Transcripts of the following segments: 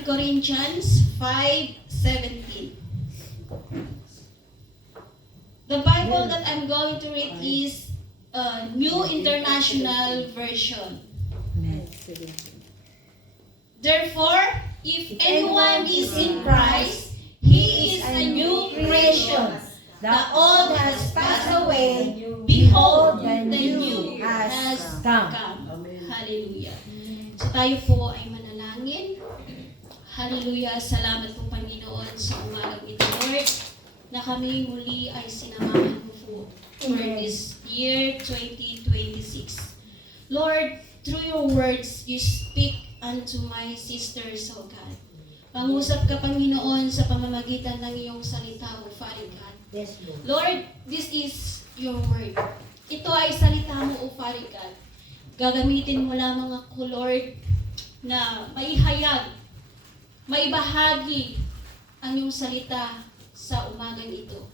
2 Corinthians 5:17. The Bible that I'm going to read is New International Version. Therefore, if anyone is in Christ, he is a new creation. The old has passed away. Behold, the new has come. Hallelujah. So tayo po ay manalangin. Hallelujah. Salamat po, Panginoon, sa umagang ito, Lord, na kami muli ay sinamahan mo po for this year 2026. Lord, through your words, you speak unto my sisters, O God. Pangusap ka, Panginoon, sa pamamagitan ng iyong salita, O Father God. Yes, Lord. Lord, this is your word. Ito ay salita mo, O Father God. Gagamitin mo lamang ako, Lord, na maihayag, maibahagi ang iyong salita sa umagang ito.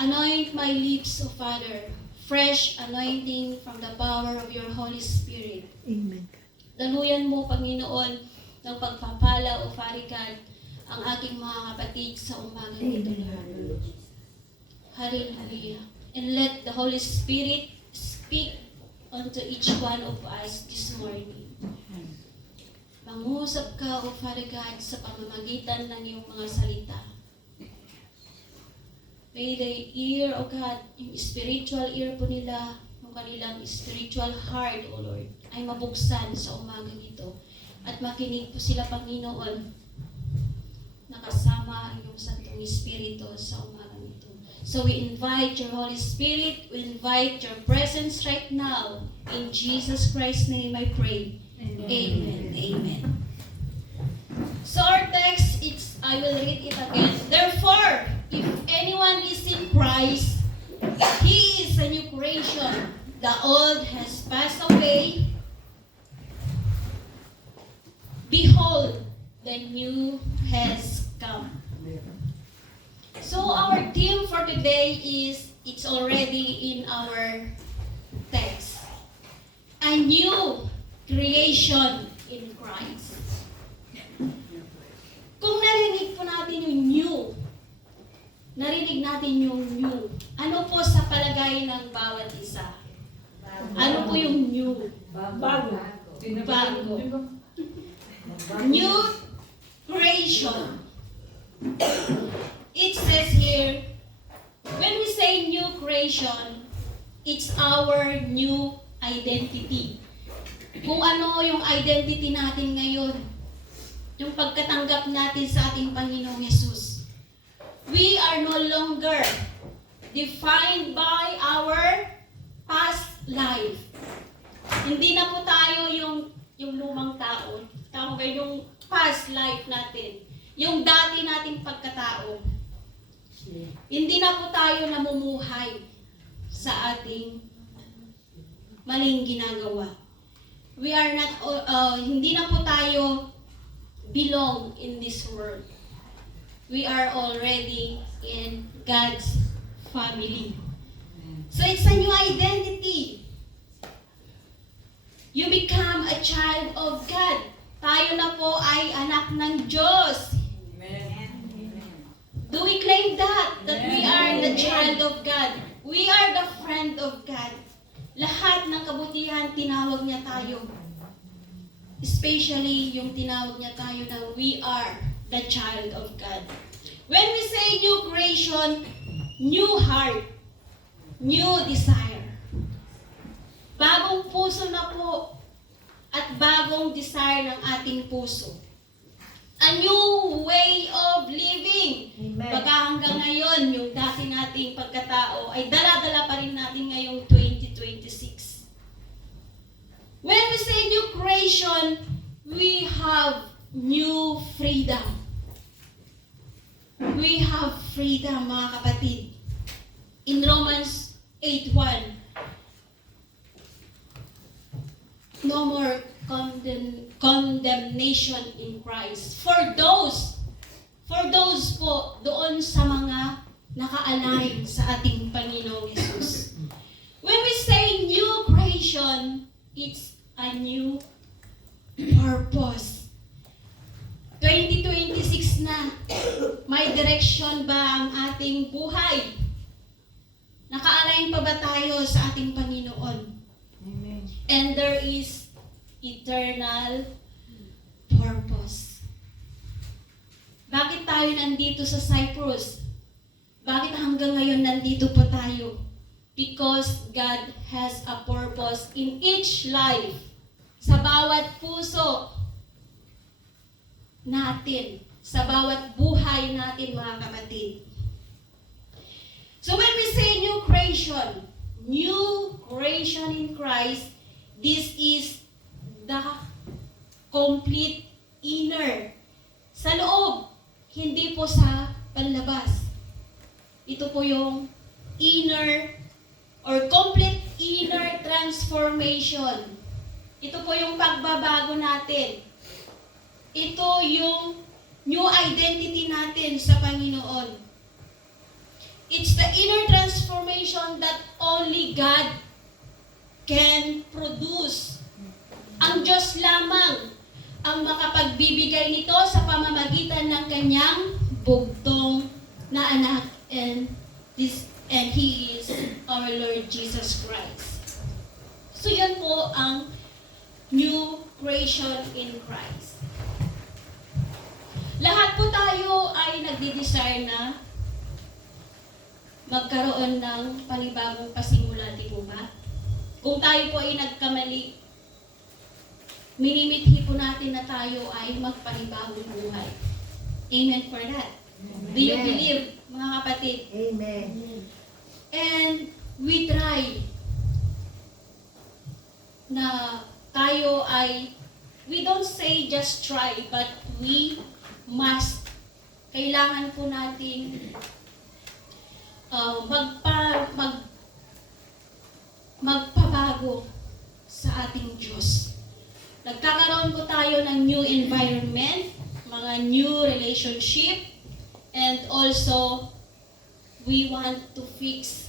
Anoint my lips, O Father, fresh anointing from the power of your Holy Spirit. Amen. Daluyan mo, Panginoon, ng pagpapala, O Father God, ang aking mga kapatid sa umagang ito, Lord. Hallelujah. And let the Holy Spirit speak unto each one of us this morning. Pangusap ka, O Father God, sa pamamagitan ng iyong mga salita. May they ear, O God, yung spiritual ear po nila, yung kanilang spiritual heart, O Lord, ay mabuksan sa umagang ito. At makinig po sila, Panginoon, nakasama ang iyong Santong Espiritu sa umagang ito. So we invite your Holy Spirit, we invite your presence right now. In Jesus Christ's name I pray. Amen. Amen. So our text, I will read it again. Therefore, if anyone is in Christ, he is a new creation. The old has passed away. Behold, the new has come. So our theme for today is, it's already in our text. A new creation in Christ. Kung narinig po natin yung new, narinig natin yung new, ano po sa palagay ng bawat isa? Ano po yung new? Bago. Bago. New creation. It says here, when we say new creation, it's our new identity. Kung ano yung identity natin ngayon, yung pagkatanggap natin sa ating Panginoong Yesus. We are no longer defined by our past life. Hindi na po tayo yung lumang tao. Tama ba yung past life natin? Yung dati nating pagkatao. Hindi na po tayo namumuhay sa ating maling ginagawa. We are not, hindi na po tayo belong in this world. We are already in God's family. So it's a new identity. You become a child of God. Tayo na po ay anak ng Diyos. Do we claim that we are the child of God? We are the friend of God. Lahat ng kabutihan, tinawag niya tayo. Especially yung tinawag niya tayo na we are the child of God. When we say new creation, new heart, new desire. Bagong puso na po at bagong desire ng ating puso. A new way of living. Amen. Baka hanggang ngayon, yung dati nating pagkatao ay dala-dala pa rin natin ngayong 2026. When we say new creation, we have new freedom. We have freedom, mga kapatid. In Romans 8:1, no more condemnation in Christ. For those po doon sa mga naka-align sa ating Panginoong Yesus. When we say new creation, it's a new purpose. na? May direction ba ang ating buhay? Naka-align pa ba tayo sa ating Panginoon? Amen. And there is eternal purpose. Bakit tayo nandito sa Cyprus? Bakit hanggang ngayon nandito pa tayo? Because God has a purpose in each life. Sa bawat puso natin. Sa bawat buhay natin, mga kapatid. So when we say new creation in Christ, this is the complete inner. Sa loob, hindi po sa panlabas. Ito po yung inner or complete inner transformation. Ito po yung pagbabago natin. Ito yung new identity natin sa Panginoon. It's the inner transformation that only God can produce. Ang Diyos lamang ang makapagbibigay nito sa pamamagitan ng kanyang bugtong na anak, and He is our Lord Jesus Christ. So yan po ang new creation in Christ. Lahat po tayo ay nagdi-desire na magkaroon ng panibagong pasimula, di po ba? Kung tayo po ay nagkamali, minimithi po natin na tayo ay magpanibagong buhay. Amen for that. Amen. Do you believe, mga kapatid? Amen. And we try na tayo ay, we don't say just try, but we must. Kailangan po natin magpabago sa ating Diyos. Nagkakaroon po tayo ng new environment, mga new relationship, and also we want to fix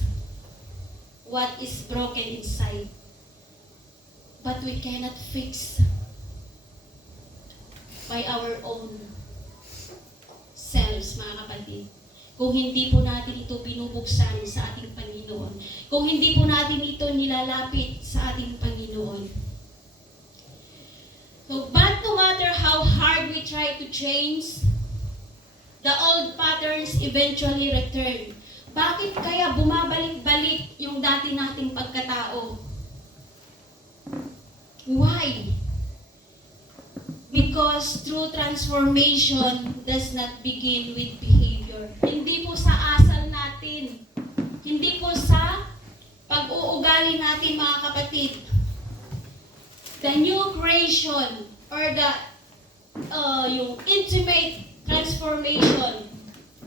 what is broken inside. But we cannot fix by our own selves, mga kapatid. Kung hindi po natin ito binubuksan sa ating Panginoon. Kung hindi po natin ito nilalapit sa ating Panginoon. So, but no matter how hard we try to change, the old patterns eventually return. Bakit kaya bumabalik-balik yung dati nating pagkatao? Why? Because true transformation does not begin with behavior. Hindi po sa asal natin. Hindi po sa pag-uugali natin, mga kapatid. The new creation or the yung intimate transformation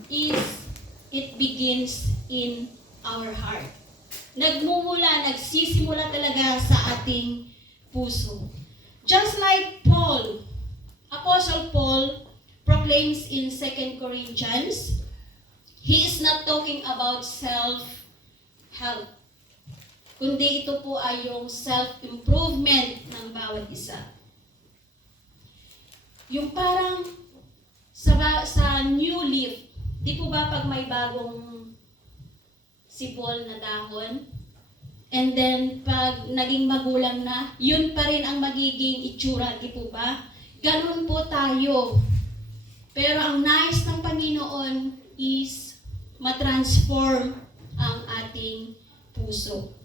is it begins in our heart. Nagsisimula talaga sa ating puso. Just like Paul, Apostle Paul proclaims in 2 Corinthians, he is not talking about self-help, kundi ito po ay yung self-improvement ng bawat isa. Yung parang sa new leaf, di po ba pag may bagong sipol na dahon, and then pag naging magulang na, yun pa rin ang magiging itsura, di po ba? Ganun po tayo. Pero ang nais ng Panginoon is matransform ang ating puso.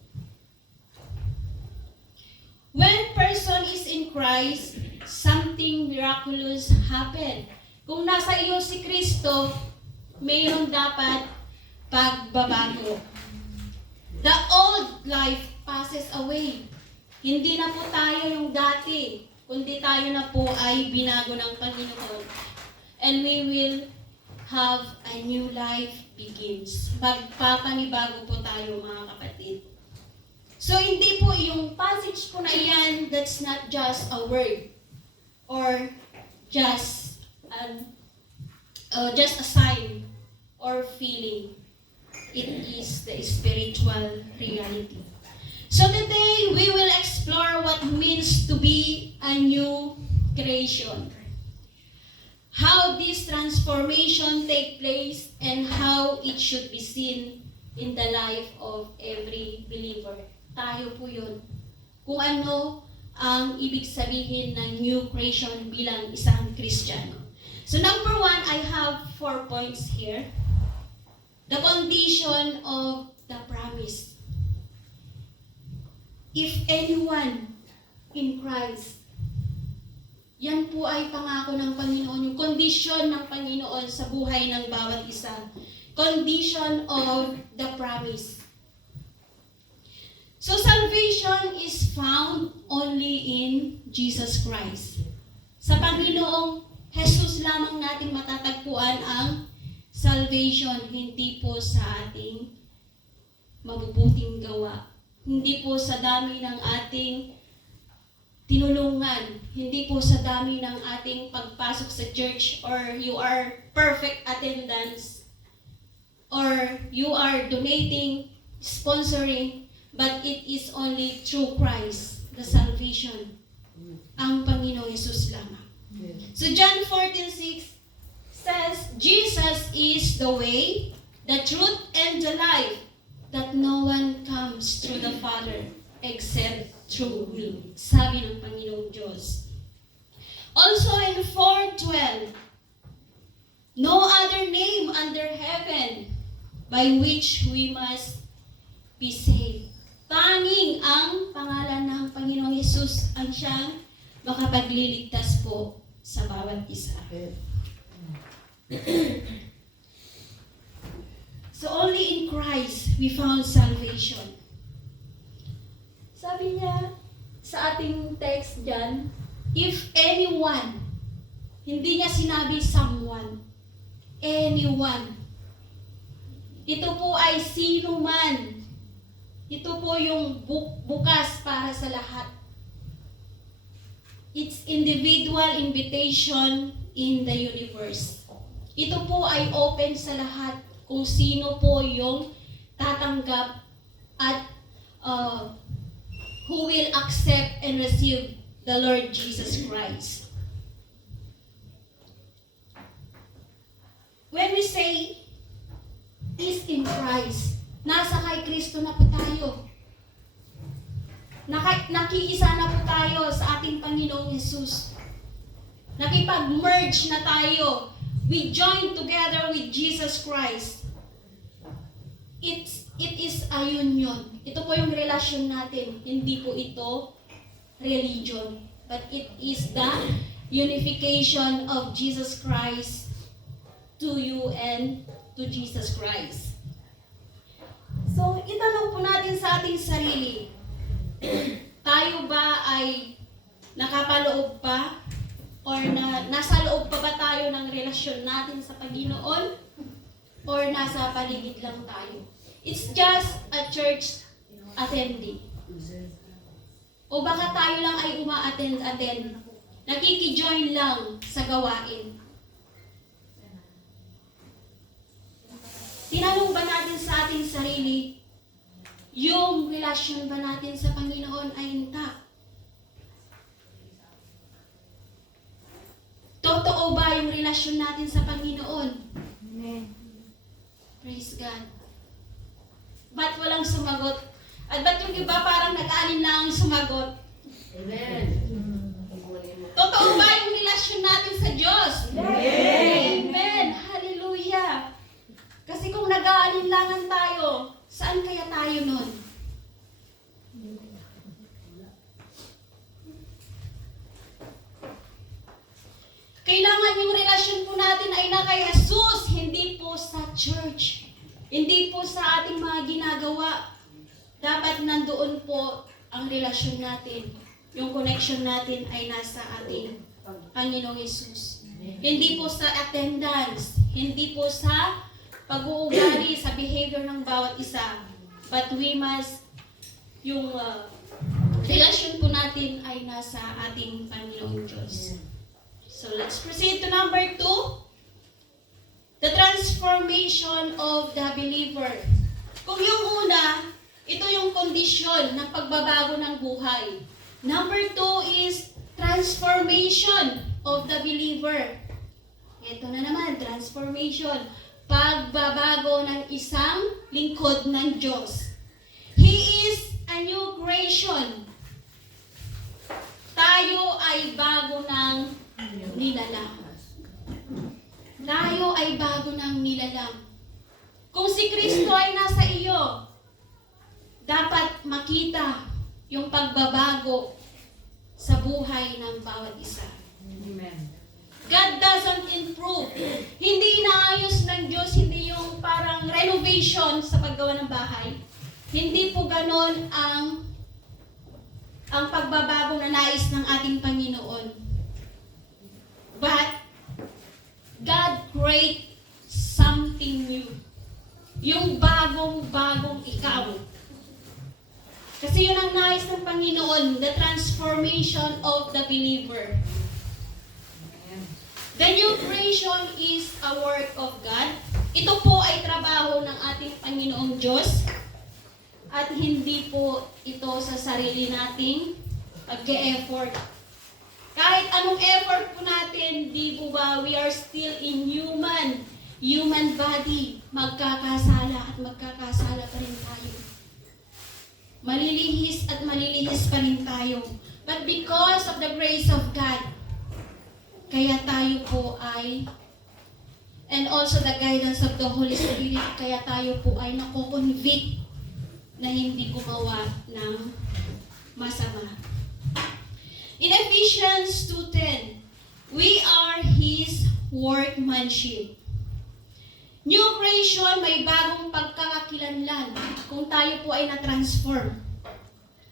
When person is in Christ, something miraculous happen. Kung nasa iyo si Kristo, mayroon dapat pagbabago. The old life passes away. Hindi na po tayo yung dati, kundi tayo na po ay binago ng Panginoon. And we will have a new life begins. Magpapanibago po tayo, mga kapatid. So, hindi po yung passage po na yan, that's not just a word or just a sign or feeling. It is the spiritual reality. So today, we will explore what it means to be a new creation. How how this transformation take place and how it should be seen in the life of every believer. Tayo po yun. Kung ano ang ibig sabihin ng new creation bilang isang Kristiyano. So number 1, I have 4 points here. The condition of the promise. If anyone in Christ, yan po ay pangako ng Panginoon, yung condition ng Panginoon sa buhay ng bawat isa. Condition of the promise. So salvation is found only in Jesus Christ. Sa Panginoong Jesus lamang natin matatagpuan ang salvation, hindi po sa ating mabubuting gawa. Hindi po sa dami ng ating tinulungan, hindi po sa dami ng ating pagpasok sa church, or you are perfect attendance, or you are donating, sponsoring, but it is only through Christ, the salvation, ang Panginoong Jesus lamang. So John 14:6 says, Jesus is the way, the truth, and the life, that no one comes through the Father except through me. Sabi ng Panginoong Diyos. Also in 4:12, no other name under heaven by which we must be saved. Tanging ang pangalan ng Panginoong Yesus ang siyang makapagliligtas po sa bawat isa. So only in Christ we found salvation. Sabi niya sa ating text dyan, if anyone, hindi niya sinabi someone, anyone. Ito po ay sino man. Ito po yung bukas para sa lahat. It's individual invitation in the universe. Ito po ay open sa lahat kung sino po yung tatanggap at who will accept and receive the Lord Jesus Christ. When we say is in Christ, nasa kay Kristo na po tayo. Nakiisa na po tayo sa ating Panginoong Jesus. Nakipag-merge na tayo. We join together with Jesus Christ. It is a union. Ito po yung relasyon natin. Hindi po ito religion. But it is the unification of Jesus Christ to you and to Jesus Christ. So, itanong po natin sa ating sarili, tayo ba ay nakapaloob pa? Or nasa loob pa ba tayo ng relasyon natin sa Panginoon? Or nasa paligid lang tayo? It's just a church attending. O baka tayo lang ay uma-attend. Nakiki-join lang sa gawain. Tinanong ba natin sa ating sarili, yung relasyon ba natin sa Panginoon ay intact? Totoo ba yung relasyon natin sa Panginoon? Amen. Praise God. Ba't walang sumagot? At ba't yung iba parang nag-alin lang sumagot? Amen. Totoo ba yung relasyon natin sa Diyos? Amen. Amen. Hallelujah. Kasi kung nag-aalinlangan tayo, saan kaya tayo nun? Kailangan yung relasyon po natin ay na kay Jesus, hindi po sa church. Hindi po sa ating mga ginagawa. Dapat nandoon po ang relasyon natin. Yung connection natin ay nasa ating Panginoong Jesus. Hindi po sa attendance. Hindi po sa pag-uugali, sa behavior ng bawat isa. But we must, yung relasyon po natin ay nasa ating Panginoong Diyos. So let's proceed to number 2. The transformation of the believer. Kung yung una, ito yung kondisyon ng pagbabago ng buhay. Number 2 is transformation of the believer. Ito na naman, transformation. Pagbabago ng isang lingkod ng Diyos. He is a new creation. Tayo ay bago ng nilalang. Tayo ay bago ng nilalang. Kung si Kristo ay nasa iyo, dapat makita yung pagbabago sa buhay ng bawat isa. Amen. God doesn't improve. Hindi inaayos ng Diyos, hindi yung parang renovation sa paggawa ng bahay. Hindi po ganon ang pagbabago na nais ng ating Panginoon. But God create something new. Yung bagong-bagong ikaw. Kasi yun ang nais ng Panginoon, the transformation of the believer. The new creation is a work of God. Ito po ay trabaho ng ating Panginoong Diyos. At hindi po ito sa sarili nating pag-e-effort. Kahit anong effort po natin, di po ba, we are still in human body. Magkakasala at magkakasala pa rin tayo. Malilihis at malilihis pa rin tayo. But because of the grace of God, kaya tayo po ay, and also the guidance of the Holy Spirit, kaya tayo po ay nako-convict na hindi gumawa ng masama. In Ephesians 2:10, we are His workmanship. New creation, may bagong pagkakakilanlan kung tayo po ay na-transform.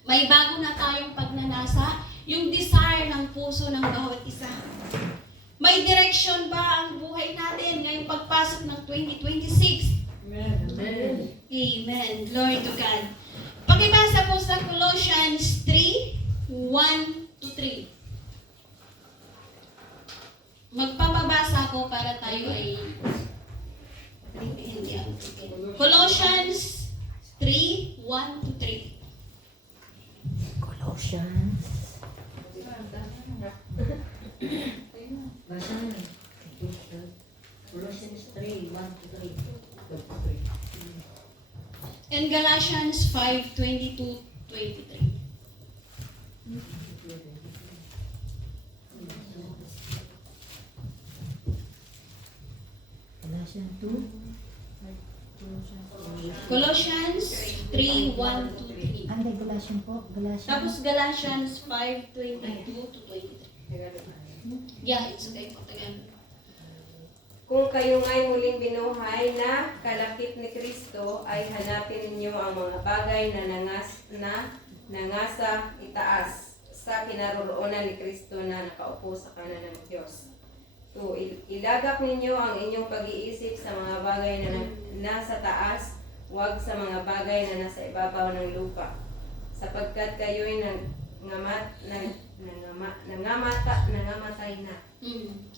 May bago na tayong pagnanasa, yung desire ng puso ng bawat isa. May direction ba ang buhay natin ngayong pagpasok ng 2026? Amen. Amen. Glory to God. Pakibasa po sa Colossians 3:1-3. Magpapabasa ko para tayo ay hindi ang Colossians 3:1-3. Colossians. Basa na. Colossians 3:1-3. And Galatians 5:22-23. Colossians 2. Colossians 3:1-3. Ang regulation po. Galatians. Tapos Galatians 5:22-23. Yeah, it's okay po. Tagalog. Kung kayo nga'y muling binuhay na kalakip ni Kristo, ay hanapin ninyo ang mga bagay na nangasa itaas sa kinaroroonan ni Kristo na nakaupo sa kanan ng Diyos. 2. Ilagak ninyo ang inyong pag-iisip sa mga bagay na nasa taas, huwag sa mga bagay na nasa ibabaw ng lupa, sapagkat kayo'y nangamatay na.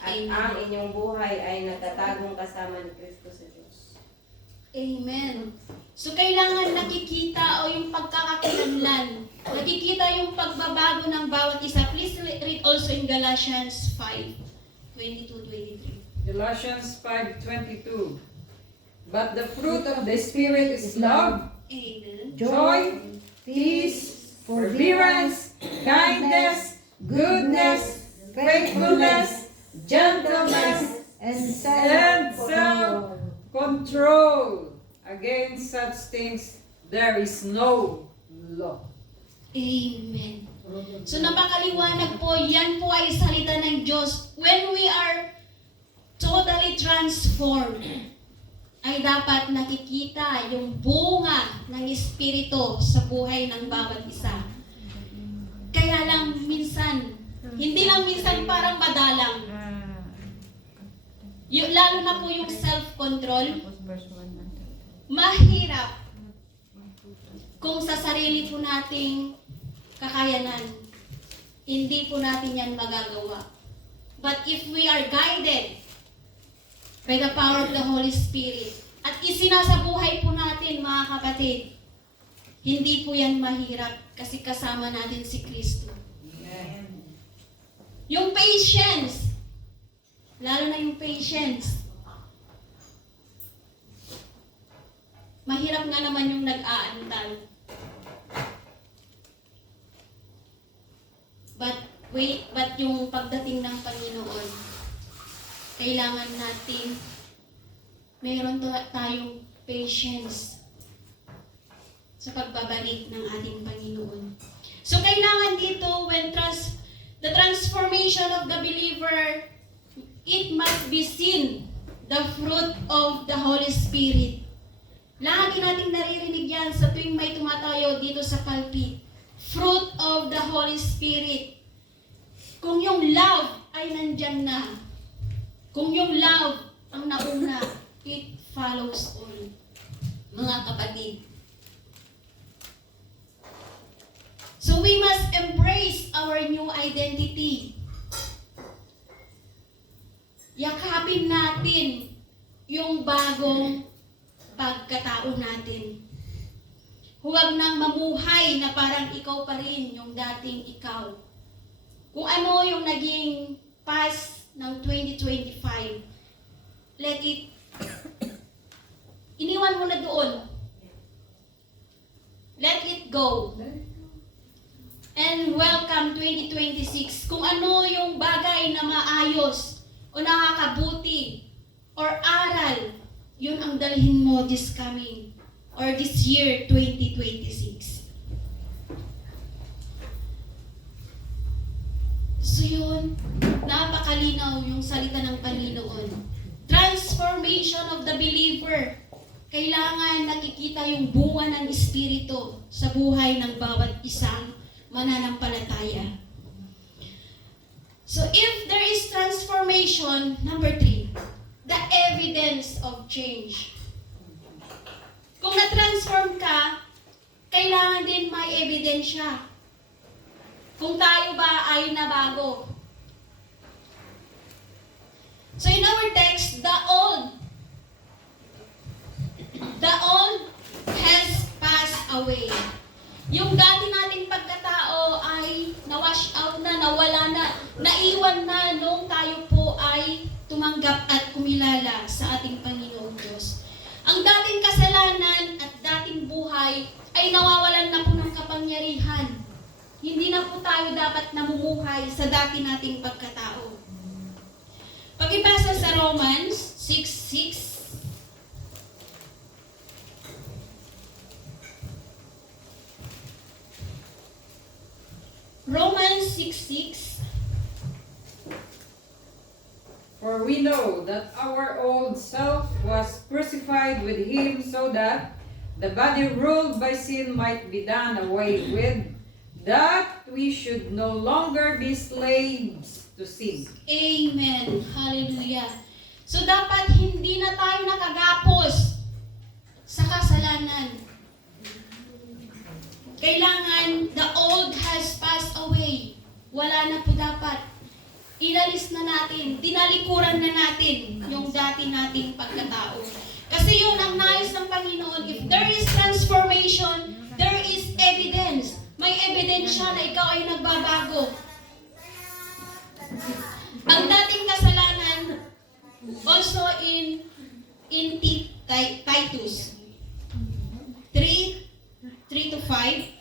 At Amen. ang inyong buhay ay natatagong kasama ni Kristo sa Diyos. Amen. So, kailangan nakikita o yung pagkakakilanlan. Nakikita yung pagbabago ng bawat isa. Please read also in Galatians 5:22-23. Galatians 5:22. But the fruit of the Spirit is love, Amen. joy, peace, forbearance, kindness, goodness, faithfulness, gentleness, and and self-control. Against such things there is no law. Amen. So napakaliwanag po, yan po ay salita ng Diyos. When we are totally transformed, ay dapat nakikita yung bunga ng Espiritu sa buhay ng bawat isa. Kaya lang minsan, hindi lang minsan parang madalang. Lalo na po yung self-control, mahirap kung sa sarili po nating kakayanan. Hindi po natin yan magagawa. But if we are guided by the power of the Holy Spirit, at isinasabuhay po natin, mga kapatid, hindi po yan mahirap kasi kasama natin si Kristo. Yung patience, Lalo na yung patience. Mahirap nga naman yung nag-aantay. But yung pagdating ng Panginoon, kailangan natin mayroon tayong patience sa pagbabalik ng ating Panginoon. So kailangan dito the transformation of the believer, it must be seen, the fruit of the Holy Spirit. Lagi nating naririnig yan sa tuwing may tumatayo dito sa pulpit. Fruit of the Holy Spirit. Kung yung love ay nandyan na, kung yung love ang nauna, it follows all. Mga kapatid. So we must embrace our new identity. Yakapin natin yung bagong pagkatao natin. Huwag nang mamuhay na parang ikaw pa rin yung dating ikaw. Kung ano yung naging past ng 2025, let it, iniwan mo na doon. Let it go. And welcome 2026. Kung ano yung bagay na maayos o nakakabuti or aral, yun ang dalhin mo this coming or this year 2026. So yun, napakalinaw yung salita ng Panginoon. Transformation of the believer. Kailangan nakikita yung bunga ng Espiritu sa buhay ng bawat isang mananampalataya. So if there is transformation, number 3, the evidence of change. Kung na-transform ka, kailangan din may ebidensya. Kung tayo ba ay nabago. So in our text, the old has passed away. Yung dati nating pagkatao ay na-wash out na, nawala na, naiwan na nung tayo po ay tumanggap at kumilala sa ating Panginoong Diyos. Ang dating kasalanan at dating buhay ay nawawalan na po ng kapangyarihan. Hindi na po tayo dapat namumuhay sa dati nating pagkatao. Pag-ibasa sa Romans 6:6, Romans 6:6. For we know that our old self was crucified with him so that the body ruled by sin might be done away with, that we should no longer be slaves to sin. Amen. Hallelujah. So dapat hindi na tayo nakagapos sa kasalanan. Kailangan the old has passed away. Wala na po dapat. Ilalis na natin, tinalikuran na natin yung dati nating pagkatao. Kasi yun ang nais ng Panginoon. If there is transformation, there is evidence. May ebidensya na ikaw ay nagbabago. Ang dating kasalanan, also in Titus 3:3-5,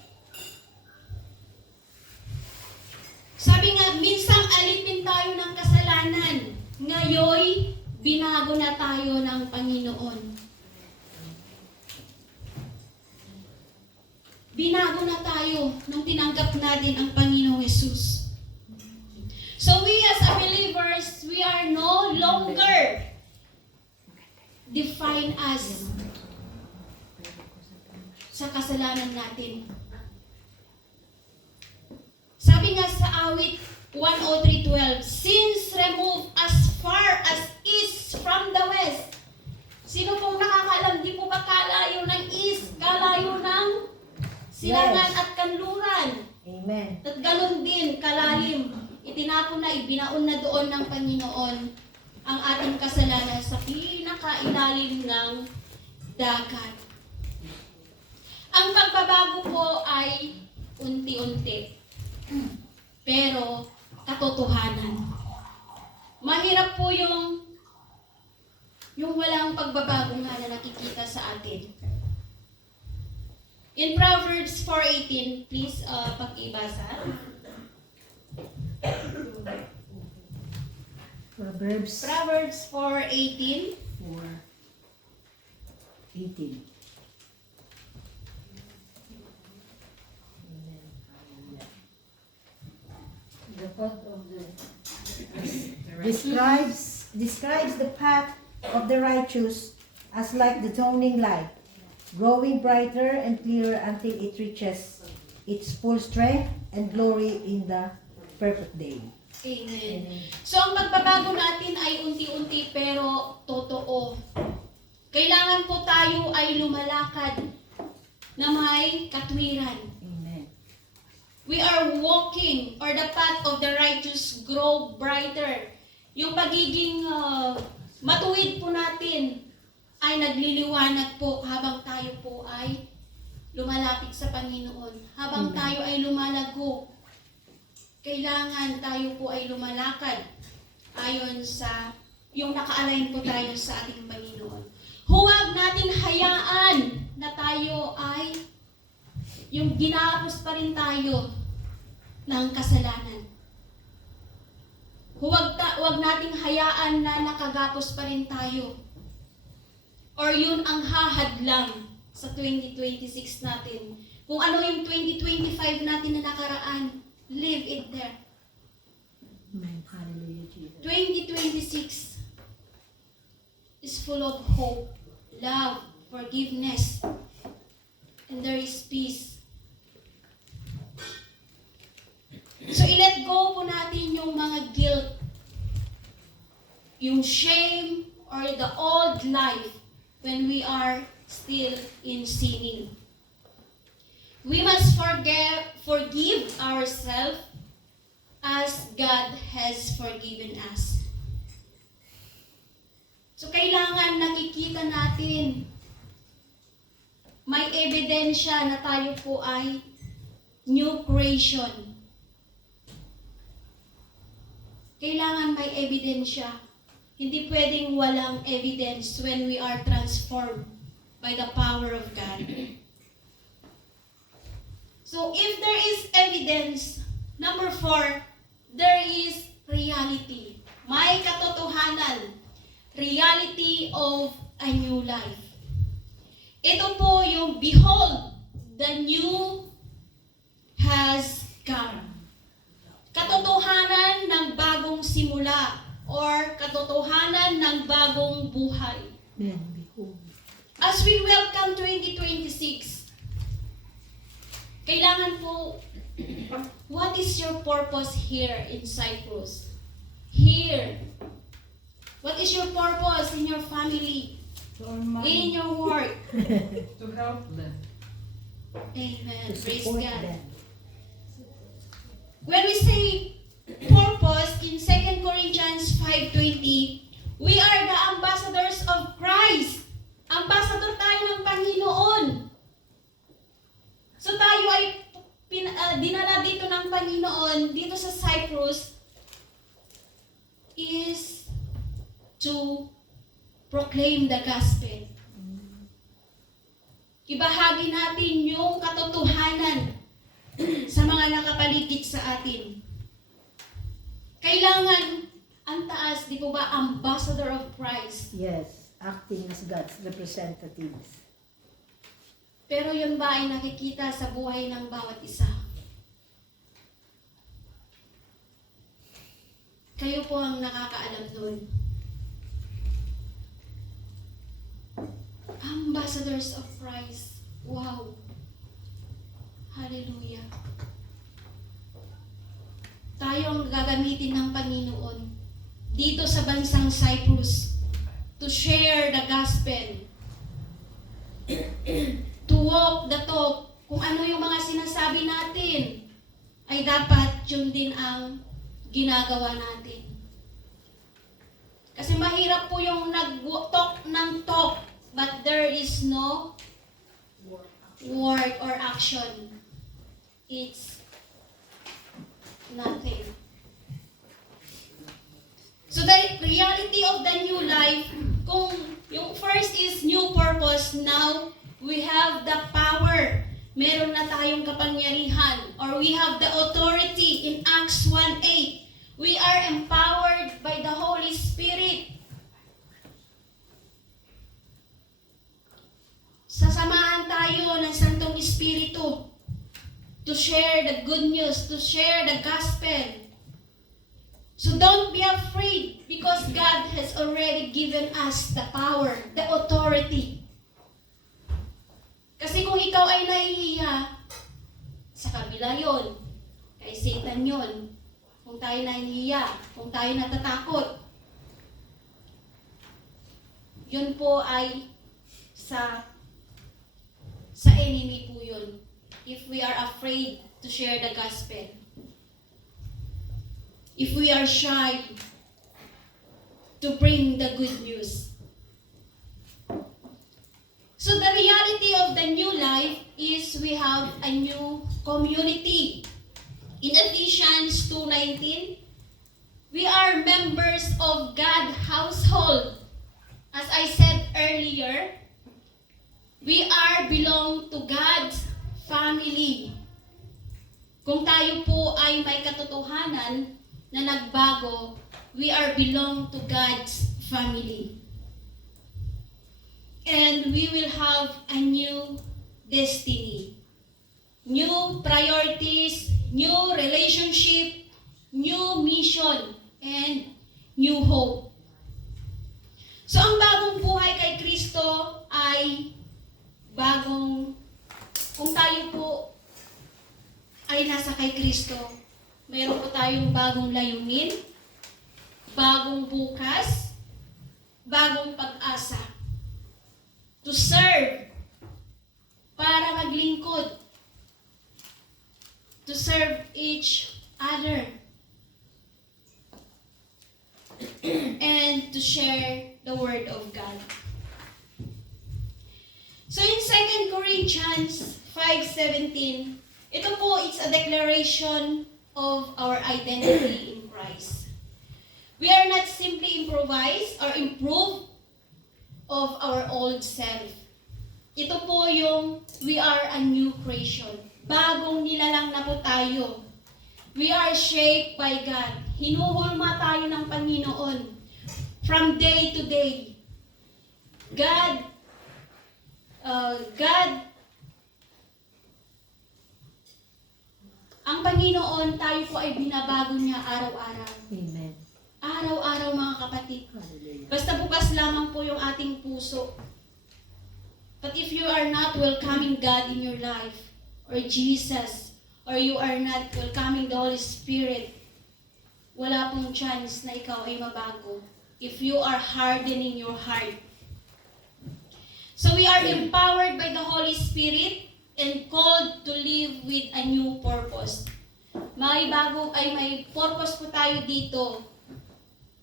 sabi nga, minsang alipin tayo ng kasalanan. Ngayoy, binago na tayo ng Panginoon. Binago na tayo nung tinanggap natin ang Panginoong Jesus. So we as a believers, we are no longer define us sa kasalanan natin. Sabi nga sa awit 103:12, sins remove as far as east from the west. Sino pong nakakaalam, di po ba kalayo ng east, kalayo ng silangan at kanluran? Amen. At ganun din, kalalim, itinapon na, ibinaon na doon ng Panginoon ang ating kasalanan sa pinakailalim ng dagat. Ang pagbabago po ay unti-unti. Pero katotohanan. Mahirap po yung walang pagbabago nga na nakikita sa atin. In Proverbs 4:18, please pakibasa. Proverbs Proverbs 4:18. 4:18. The path of the Describes the path of the righteous as like the dawning light, growing brighter and clearer until it reaches its full strength and glory in the perfect day. Amen. So ang pagbabago natin ay unti-unti pero totoo. Kailangan po tayo ay lumalakad na may katwiran. Amen. We are walking, or the path of the righteous grow brighter. Yung pagiging matuwid po natin ay nagliliwanag po habang tayo po ay lumalapit sa Panginoon. Habang tayo ay lumalago, kailangan tayo po ay lumalakad ayon sa yung naka-align po tayo sa ating Panginoon. Huwag natin hayaan na tayo ay yung ginapos pa rin tayo ng kasalanan. Huwag nating hayaan na nakagapos pa rin tayo. Or yun ang hahadlang sa 2026 natin. Kung ano yung 2025 natin na nakaraan, leave it there. Amen. Hallelujah, Jesus. 2026 is full of hope, love, forgiveness, and there is peace. So, i-let go po natin yung mga guilt, yung shame, or the old life when we are still in sinning. We must forgive ourselves as God has forgiven us. So, kailangan nakikita natin, may ebidensya na tayo po ay new creation. Kailangan may ebidensya. Hindi pwedeng walang evidence when we are transformed by the power of God. So, if there is evidence, number 4, there is reality. May katotohanan. Reality of a new life. Ito po yung, behold, the new has come. Katotohanan ng bagong simula or katotohanan ng bagong buhay. Amen. Behold. As we welcome 2026, kailangan po, what is your purpose here in Cyprus? Here. What is your purpose in your family? In your work? To help them. Amen. To Praise support God. them. When we say purpose in 2 Corinthians 5:20, we are the ambassadors of Christ. Ambassador tayo ng Panginoon. So tayo ay dinala dito ng Panginoon, dito sa Cyprus, is to proclaim the gospel. Ibahagi natin yung katotohanan sa mga nakapaligid sa atin. Kailangan, ang taas, di po ba, ambassador of Christ. Yes. Acting as God's representatives. Pero yun ba ay nakikita sa buhay ng bawat isa? Kayo po ang nakakaalam doon. Ambassadors of Christ. Wow. Hallelujah. Tayo ang gagamitin ng Panginoon dito sa bansang Cyprus to share the gospel, to walk the talk. Kung ano yung mga sinasabi natin, ay dapat yun din ang ginagawa natin. Kasi mahirap po yung nag-talk ng talk, but there is no word or action. It's nothing. So the reality of the new life, kung yung first is new purpose, now we have the power. Meron na tayong kapangyarihan, or we have the authority in Acts 1:8. We are empowered by the Holy Spirit. Sasamahan tayo ng Santong Espiritu to share the good news, to share the gospel. So don't be afraid because God has already given us the power, the authority. Kasi kung ikaw ay nahihiya, sa kabila yon, kay Satan yon. Kung tayo nahihiya, kung tayo natatakot, yun po ay sa enemy po yun. If we are afraid to share the gospel. If we are shy to bring the good news. So the reality of the new life is we have a new community. In Ephesians 2:19, we are members of God's household. As I said earlier, we are belong to God's family. Kung tayo po ay may katotohanan na nagbago, we are belong to God's family. And we will have a new destiny, new priorities, new relationship, new mission, and new hope. So ang bagong buhay kay Kristo ay kung tayo po ay nasa kay Kristo, mayroon po tayong bagong layunin, bagong bukas, bagong pag-asa. To serve, para maglingkod. To serve each other. And to share the Word of God. So in 2 Corinthians 5:17, ito po, it's a declaration of our identity in Christ. We are not simply improvise or improve of our old self. Ito po yung we are a new creation. Bagong nilalang na po tayo. We are shaped by God. Hinuhulma tayo ng Panginoon. From day to day. God, ang Panginoon, tayo po ay binabago niya araw-araw. Amen. Araw-araw mga kapatid. Hallelujah. Basta bukas lamang po yung ating puso. But if you are not welcoming God in your life, or Jesus, or you are not welcoming the Holy Spirit, wala pong chance na ikaw ay mabago. If you are hardening your heart. So we are empowered by the Holy Spirit and called to live with a new purpose. May purpose po tayo dito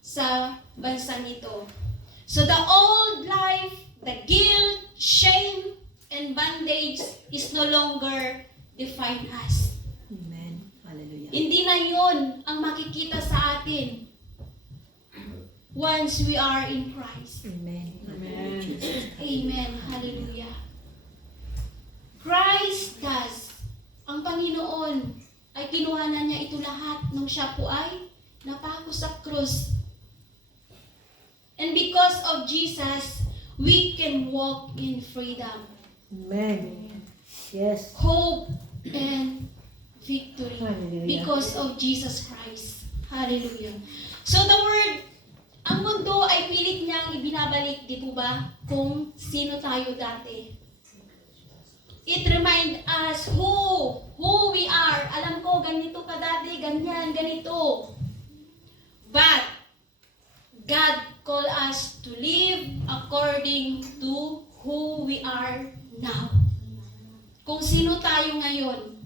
sa bansang ito. So the old life, the guilt, shame, and bondage is no longer define us. Amen. Hallelujah. Hindi na yun ang makikita sa atin once we are in Christ. Amen. Amen. Amen. Hallelujah. Christ does. Ang Panginoon ay kinuhanan niya ito lahat nung siya po ay napako sa krus. And because of Jesus, we can walk in freedom, Amen. Yes. hope, and victory. Hallelujah. Because of Jesus Christ. Hallelujah. So the word, ang mundo ay pilit niyang ibinabalik, di po ba, kung sino tayo dati. It remind us who we are. Alam ko, ganito ka dati, ganyan, ganito. But, God call us to live according to who we are now. Kung sino tayo ngayon.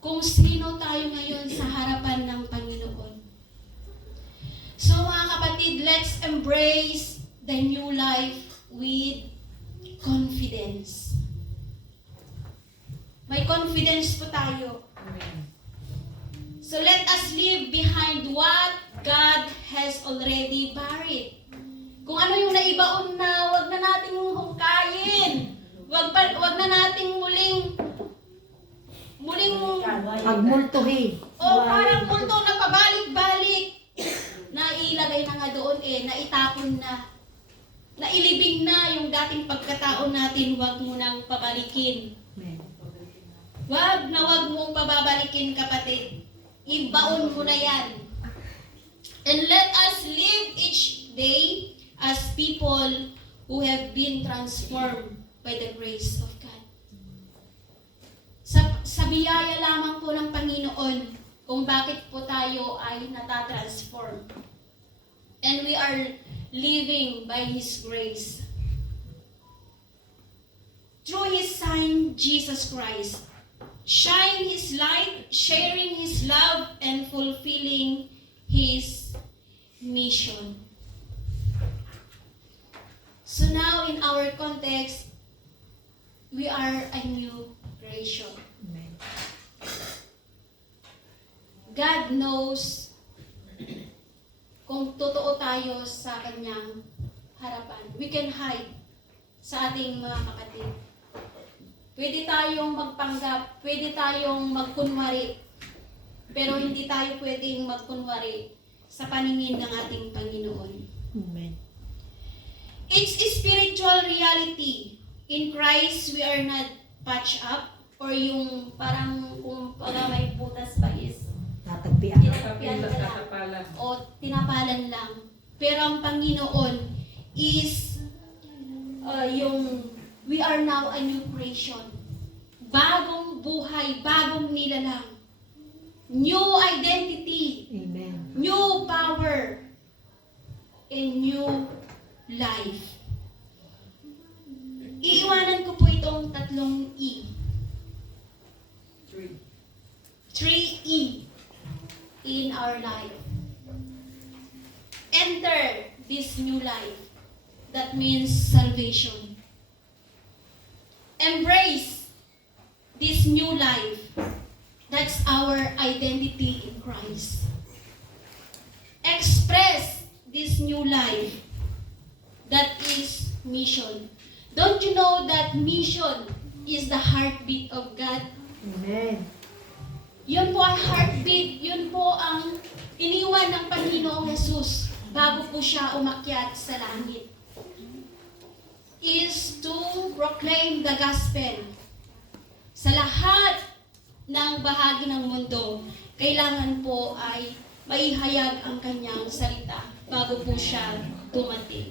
Kung sino tayo ngayon sa harapan ng Panginoon. So mga kapatid, let's embrace the new life with confidence. May confidence po tayo. Amen. So let us leave behind what God has already buried. Kung ano yung naibaon na, wag na nating hungkayin. Wag na nating muling Pagmultuhin. parang multo na pabalik-balik. Nailagay na nga doon naitapon na. Nailibing na yung dating pagkatao natin, wag mo nang pabalikin. Amen. Wag mong pababalikin, kapatid. Ibaon mo na yan. And let us live each day as people who have been transformed by the grace of God. Sa biyaya lamang po ng Panginoon kung bakit po tayo ay natatransform. And we are living by His grace. Through His Son, Jesus Christ, shine His light, sharing His love, and fulfilling His mission. So now, in our context, we are a new creation. Amen. God knows kung totoo tayo sa Kanyang harapan. We can hide sa ating mga kapatid. Pwede tayong magpanggap, pwede tayong magkunwari, pero hindi tayo pwedeng magkunwari sa paningin ng ating Panginoon. Amen. It's a spiritual reality. In Christ, we are not patched up, or yung parang kung may butas pa is Tatagpian. tinatapian na lang Tatapalan. o tinapalan lang. Pero ang Panginoon is yung we are now a new creation. Bagong buhay, bagong nilalang. New identity, Amen. new power, and new life. Iiwanan ko po itong tatlong E. 3E in our life. Enter this new life. That means salvation. Embrace this new life. That's our identity in Christ. Express this new life. That is mission. Don't you know that mission is the heartbeat of God? Amen. Yun po ang heartbeat, yun po ang iniwan ng Panginoong Jesus bago po siya umakyat sa langit. Is to proclaim the gospel. Sa lahat ng bahagi ng mundo, kailangan po ay maihayag ang kanyang salita bago po siya dumating.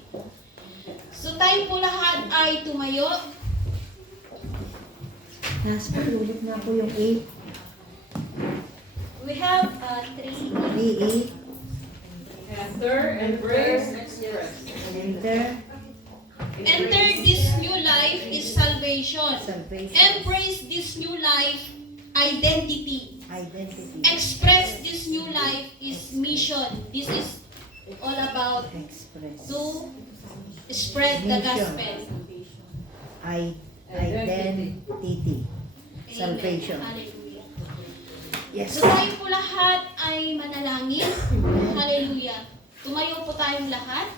So tayo po lahat ay tumayo. Nasa ulit na po yung 8. We have 3. 3A. Enter, embrace, express. Enter. Enter this new life is salvation. Salvation. Embrace this new life, identity. Identity. Express this new life is mission. This is all about Express. to spread the Mission. gospel. Identity. Salvation. Amen. Hallelujah. Yes. So tayo po lahat ay manalangin. Hallelujah. Tumayo po tayong lahat.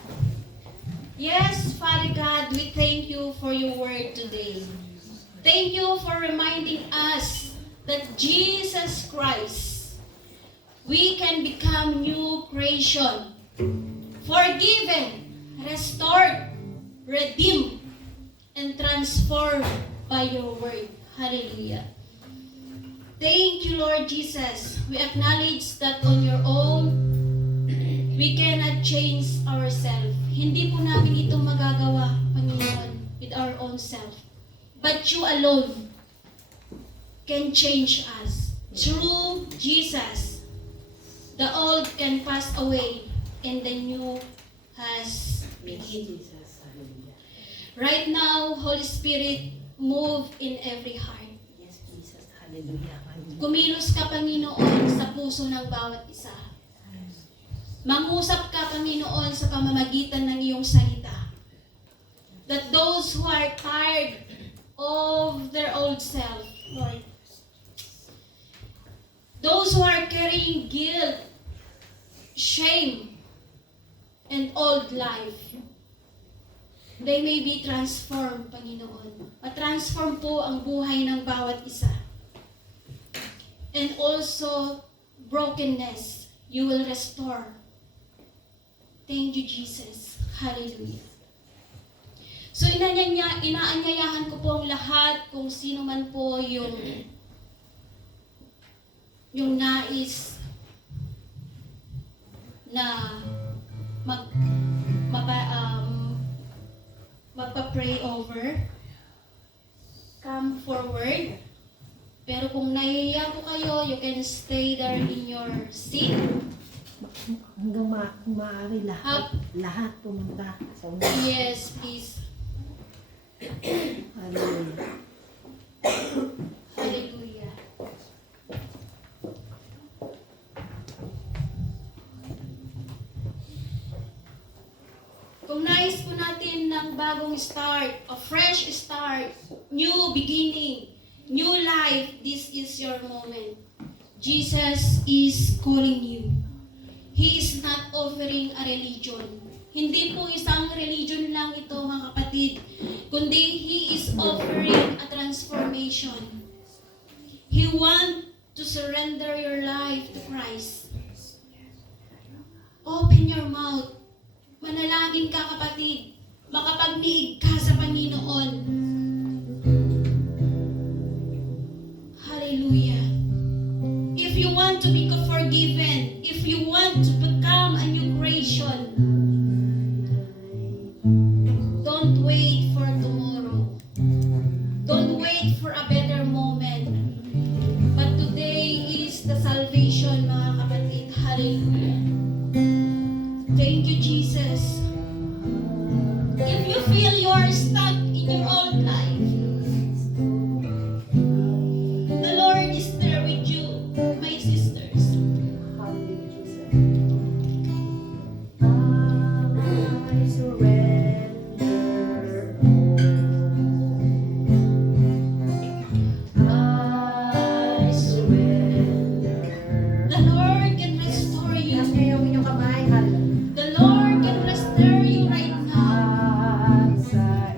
Yes, Father God, we thank you for your word today. Thank you for reminding us that Jesus Christ, we can become new creation, forgiven, restored, redeemed, and transformed by your word. Hallelujah. Thank you, Lord Jesus. We acknowledge that on your own, we cannot change ourselves. Hindi po namin ito magagawa, Panginoon, with our own self. But you alone can change us. Through Jesus, the old can pass away and the new has begun. Right now, Holy Spirit, move in every heart. Yes, Jesus. Hallelujah. Kumilos ka, Panginoon, sa puso ng bawat isa. Mangusap ka, Panginoon, sa pamamagitan ng iyong salita. That those who are tired of their old self, Lord, Those who are carrying guilt, shame, and old life, they may be transformed, Panginoon. Matransform po ang buhay ng bawat isa. And also, brokenness, you will restore. Thank you, Jesus. Hallelujah. So, inaanyayahan ko po ang lahat kung sino man po yung nais na magpa-pray over, come forward. Pero kung nahihiya po kayo, you can stay there in your seat. Hanggang maaari lahat pumunta sa una. Yes, please. Hallelujah. Hallelujah. Kung nais po natin ng bagong start, a fresh start, new beginning, new life, this is your moment. Jesus is calling you. He is not offering a religion. Hindi po isang religion lang ito, mga kapatid, kundi He is offering a transformation. He wants to surrender your life to Christ. Open your mouth. Manalangin ka, kapatid. Makapagniig ka sa Panginoon. Hallelujah. If you want to be forgiven, if you want to become a new creation, don't wait for tomorrow. Don't wait for a better moment. But today is the salvation, mga kapatid. Hallelujah. Thank you, Jesus. If you feel you are stuck in your old life, the Lord is there with you, my sisters. Hallelujah, Jesus. I surrender all. I surrender. The Lord can restore you. Taas niyo yung inyong kamay. Hallelujah. The Lord can restore you right now. At sa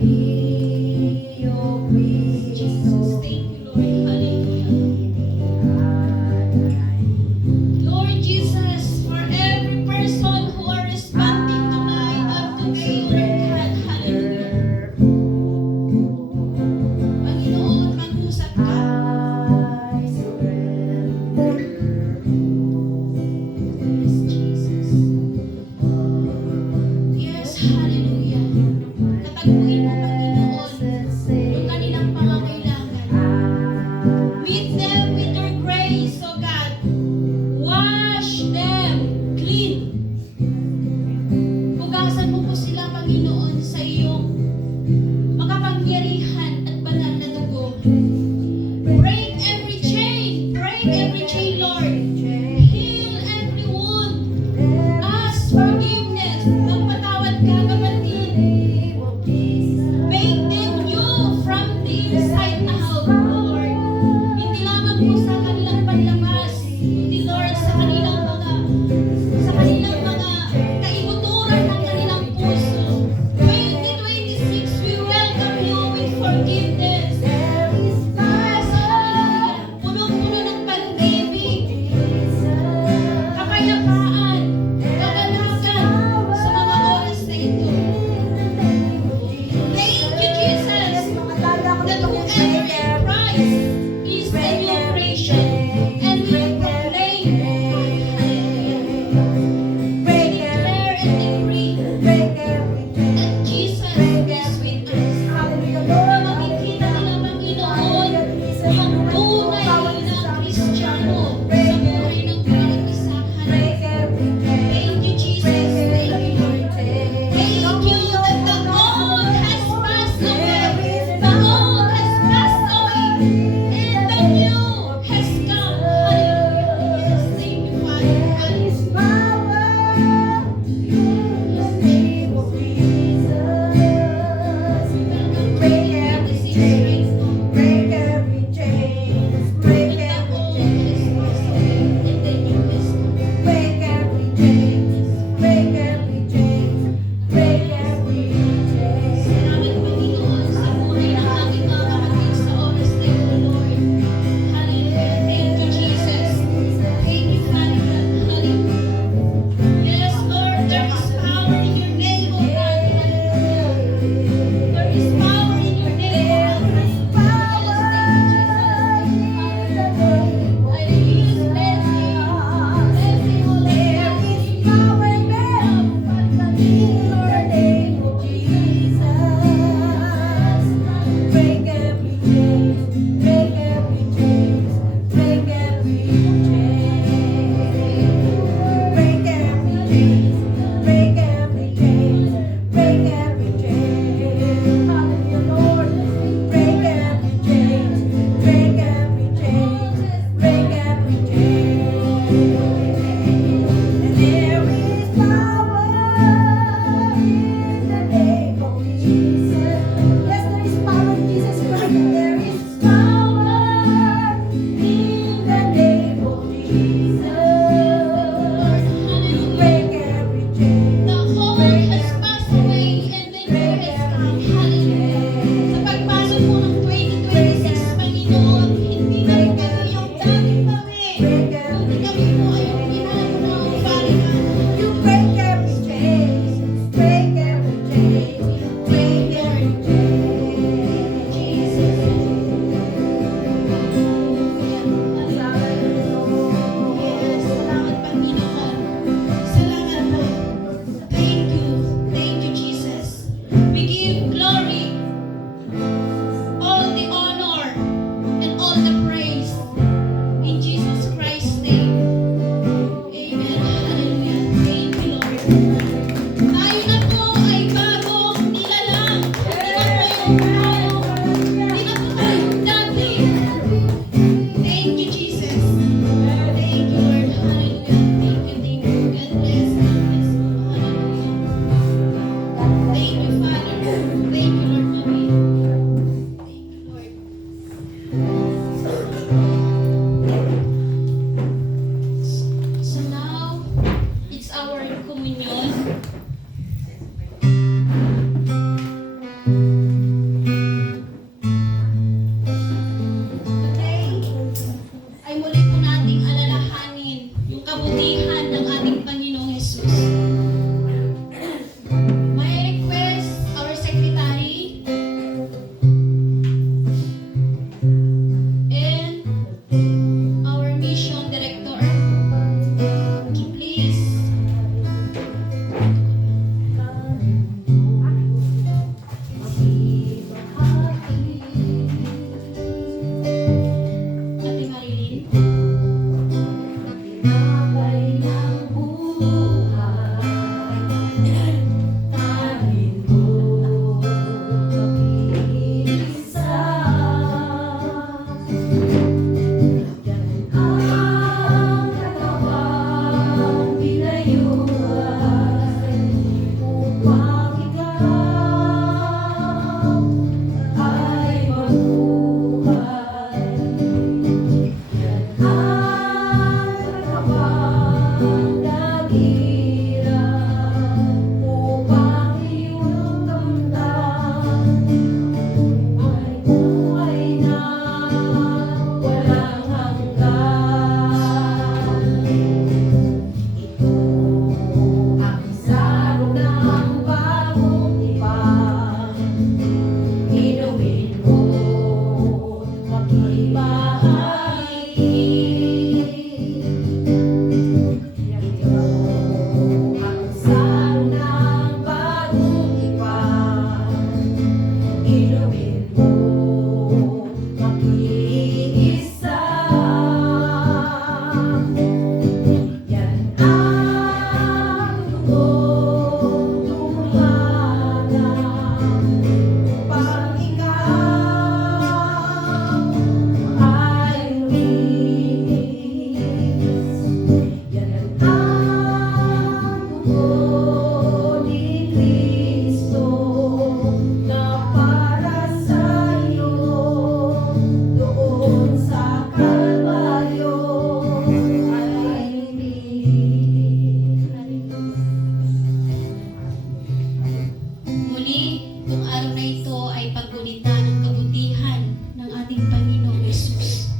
muli, itong araw na ito ay paggunita ng kabutihan ng ating Panginoong Yesus.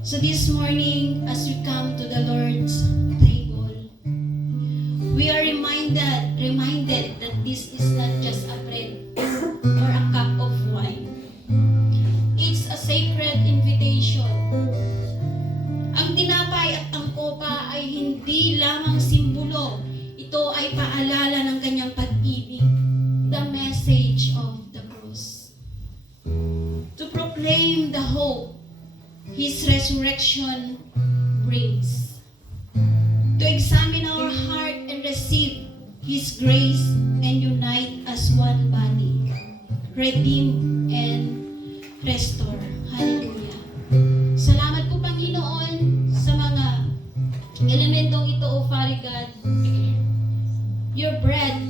So this morning, as we come to the Lord's table, we are reminded that this is not just a bread or a cup of wine. It's a sacred invitation. Ang tinapay at ang kopa ay hindi lamang simbolo. Ito ay paalala ng kanyang pag-ibig, the message of the cross. To proclaim the hope His resurrection brings. To examine our heart and receive His grace and unite as one body, redeem and restore. Hallelujah. Salamat po, Panginoon, sa mga elementong ito, O Father God. Your bread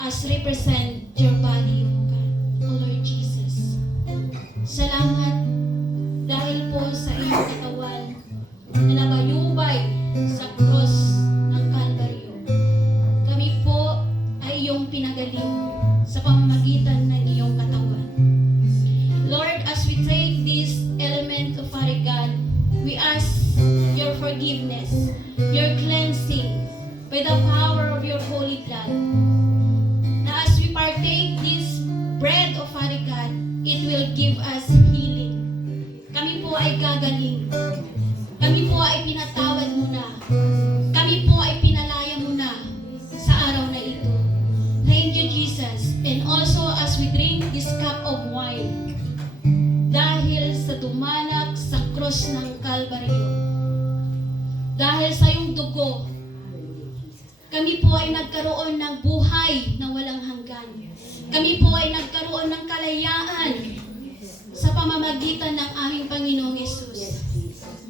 as represent your body, O God, O Lord Jesus. Salamat dahil po sa iyong katawan na nabayubay sa cross ng Kalbaryo. Kami po ay iyong pinagaling sa pamamagitan ng iyong katawan. Lord, as we take this element of Father God, we ask your forgiveness, your cleansing by the power of your holy blood. Na as we partake this bread of Father God, it will give us healing. Kami po ay gagaling. Kami po ay pinatawad mo na. Kami po ay pinalaya mo na sa araw na ito. Thank you, Jesus. And also as we drink this cup of wine, dahil sa dumanak sa cross ng Kalbaryo, dahil sa iyong dugo, kami po ay nagkaroon ng buhay na walang hanggan. Kami po ay nagkaroon ng kalayaan sa pamamagitan ng aming Panginoong Yesus.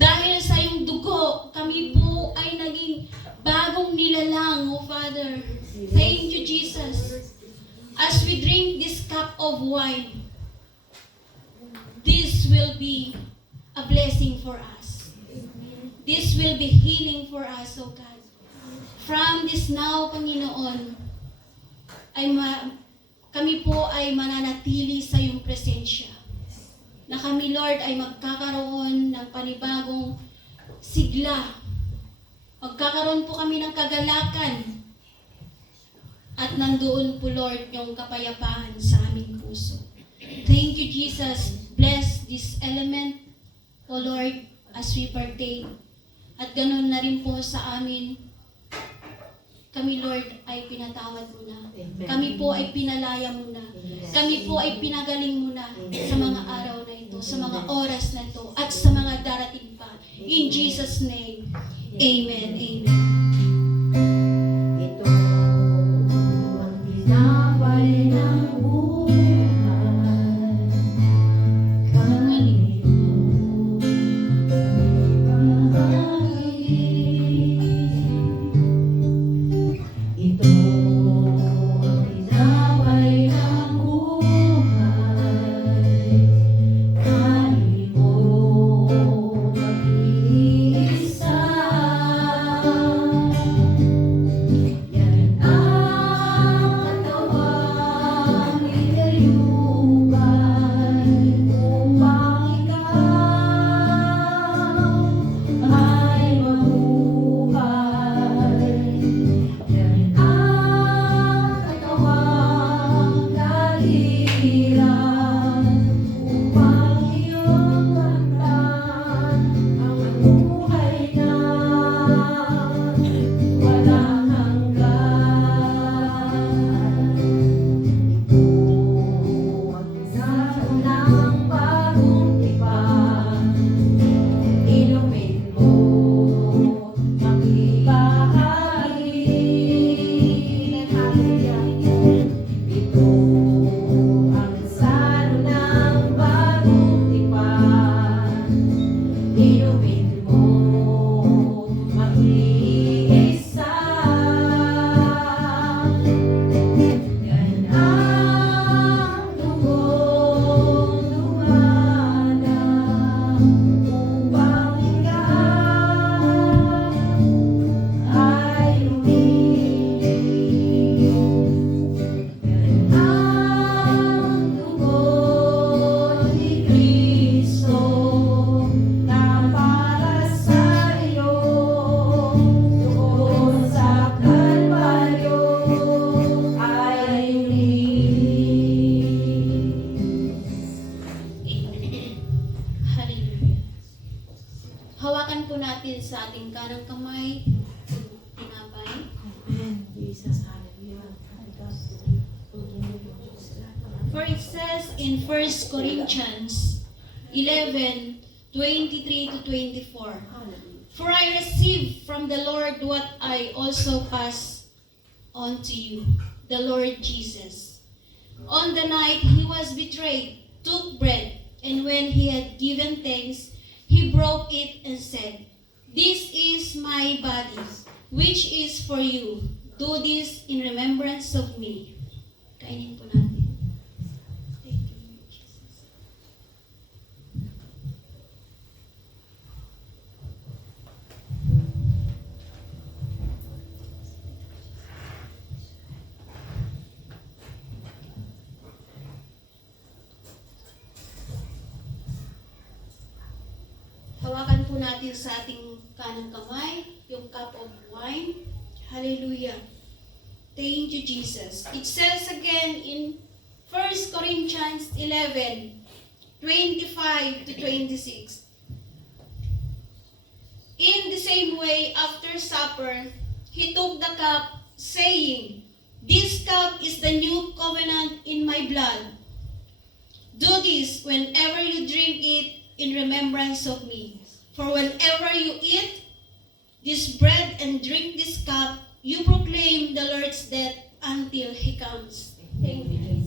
Dahil sa iyong dugo, kami po ay naging bagong nilalang, O Father. Thank you, Jesus. As we drink this cup of wine, this will be a blessing for us. This will be healing for us, O God. From this now, Panginoon, kami po ay mananatili sa iyong presensya. Na kami, Lord, ay magkakaroon ng panibagong sigla. Magkakaroon po kami ng kagalakan. At nandoon po, Lord, yung kapayapaan sa aming puso. Thank you, Jesus. Bless this element, O Lord, as we partake. At ganun na rin po sa amin. Kami, Lord, ay pinatawad mo na. Kami po ay pinalaya mo na. Kami po ay pinagaling mo na sa mga araw na ito, sa mga oras na ito, at sa mga darating pa. In Jesus' name, Amen. Amen. Ito ang tinapay ng buhay. Ito ang tinapay ng buhay. Kanin mo mag-iisa. For it says in 1 Corinthians 11:23 to 24, For I received from the Lord what I also passed on to you, the Lord Jesus. On the night he was betrayed, took bread, and when he had given thanks, he broke it and said, This is my body, which is for you. Do this in remembrance of me. Kainin po natin. Thank you, Lord Jesus. Hawakan po natin sa ating kanang kamay yung cup of wine. Hallelujah. Thank you, Jesus. It says again in 1 Corinthians 11:25 to 26. In the same way, after supper, he took the cup, saying, This cup is the new covenant in my blood. Do this whenever you drink it in remembrance of me. For whenever you eat this bread and drink this cup, you proclaim the Lord's death until he comes. Thank you.